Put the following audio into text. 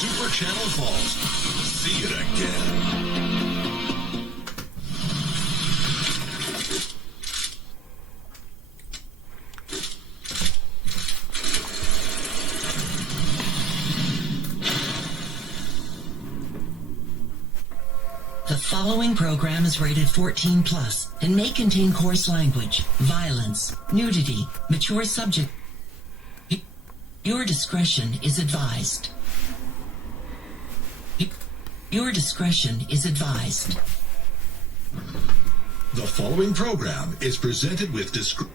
Super Channel Vault. See it again. The following program is rated 14 plus and may contain coarse language, violence, nudity, mature subject. Your discretion is advised. Your discretion is advised. The following program is presented with discretion.